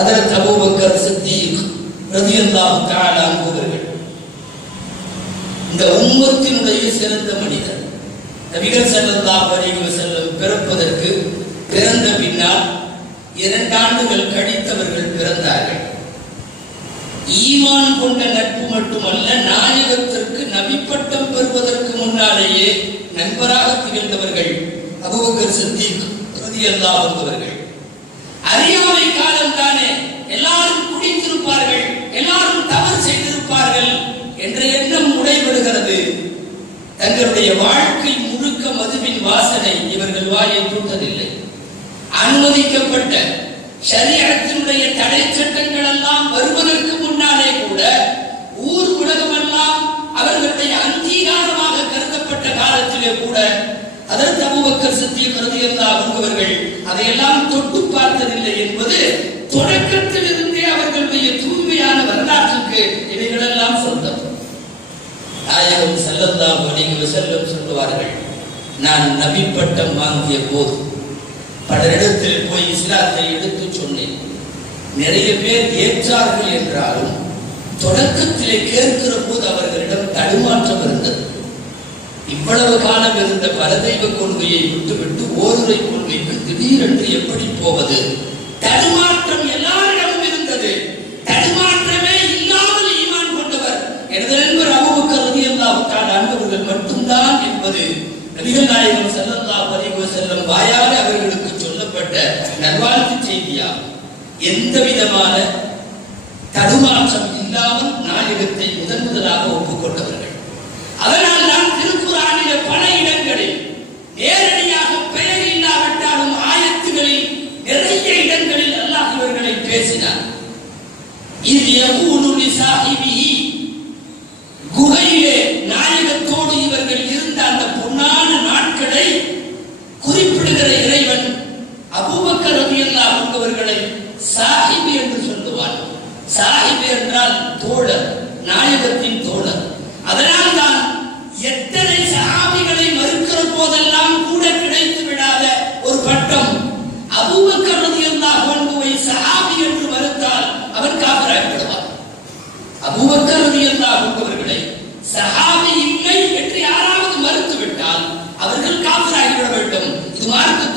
அதற்கு அபூபக்கர் சித்தீக் ரதியல்லாஹு தஆலா அன்பவர்கள் இந்த உம்மத்தினுடைய சிறந்த மனிதர். நபிகள் ஸல்லல்லாஹு அலைஹி வஸல்லம் பிறப்பதற்கு பிறந்த பின்னால் இரண்டாண்டுகள் கழித்தவர்கள் பிறந்தார்கள். ஈமான் கொண்ட நட்பு மட்டுமல்ல நாயகத்திற்கு நபிப்பட்டம் பெறுவதற்கு முன்னாலேயே நண்பராக திகழ்ந்தவர்கள் அபுபக்கர் சித்திக் ரலியல்லாஹு அன்ஹுவர்கள் அறியாமை காலம் எண்ணம் தங்களுடைய வாழ்க்கை முழுக்க மதுவின் வாசனை இவர்கள் வாயை தூட்டதில்லை அனுமதிக்கப்பட்ட சரியத்தினுடைய தடை சட்டங்கள் எல்லாம் வருவதற்கு முன்னாலே கூட ஊர் உலகம் எல்லாம் அவர்களுடைய அங்கீகாரமாக கருதப்பட்ட காலத்திலே கூட அதற்கு அபூபக்கர் சித்திக் இருந்தால் அவர்கள் அதையெல்லாம் தொட்டு பார்த்ததில்லை என்பது தொடக்க நாயகம் ஸல்லல்லாஹு அலைஹி செல்லம் சொல்லுவார்கள். நான் நபி பட்டம் வாங்கிய போது பலரிடத்தில் போய் இஸ்லாத்தை எடுத்து சொன்னேன். நிறைய பேர் ஏற்றார்கள் என்றாலும் தொடக்கத்திலே கேட்கிற போது அவர்களிடம் தடுமாற்றம் இருந்தது. இவ்வளவு காலம் இருந்த பரதெய்வ கொள்கையை விட்டுவிட்டு ஓருரை கொள்கைக்கு திடீரென்று எப்படி போவது? தடுமாற்றம் எல்லாரிடமும் இருந்தது தடுமாற்றமே இல்லாமல் ஈமான் கொண்டவர் எனது நண்பர் அபூபக்கர் ரலியல்லாஹு தஆலா அன்பவர்கள் மட்டும்தான் என்பது நபிகநாயகம் நாயகம் பதிவு செல்லும் வஸல்லம் வாயார அவர்களுக்கு சொல்லப்பட்ட நல்வாழ்த்து செய்தியா எந்த விதமான தடுமாற்றம் இல்லாமல் நாயகத்தை முதன் முதலாக ஒப்புக்கொண்டவர்கள். அதனால் நான் திருக்குறானில பல இடங்களில் நேரடியாக பெயர் இல்லாவிட்டாலும் ஆயத்துகளில் நிறைய இடங்களில் அல்லாஹ் இவர்களை பேசினார். இது எவ்வளவு சாஹிபி அவர்களை சாஹிப் என்று சொல்லுவார். சாஹிப் என்றால் தோழர் நாயகத்தின் தோழர். அதனால் தான் எத்தனை சஹாபிகளை மறுக்கிற போதெல்லாம் கூட கிடைத்து விடாத ஒரு பட்டம் அபூபக்கர் ரதியல்லாஹு அன்ஹுவை சஹாபி என்று மறுத்தால் அவர் காபிராகி விடுவார் அபூபக்கர் ரதியல்லாஹு அன்ஹுவர்களை சஹாபி இல்லை என்று யாராவது மறுத்து விட்டால் அவர்கள் காபிராகி விட வேண்டும். இது மார்க்க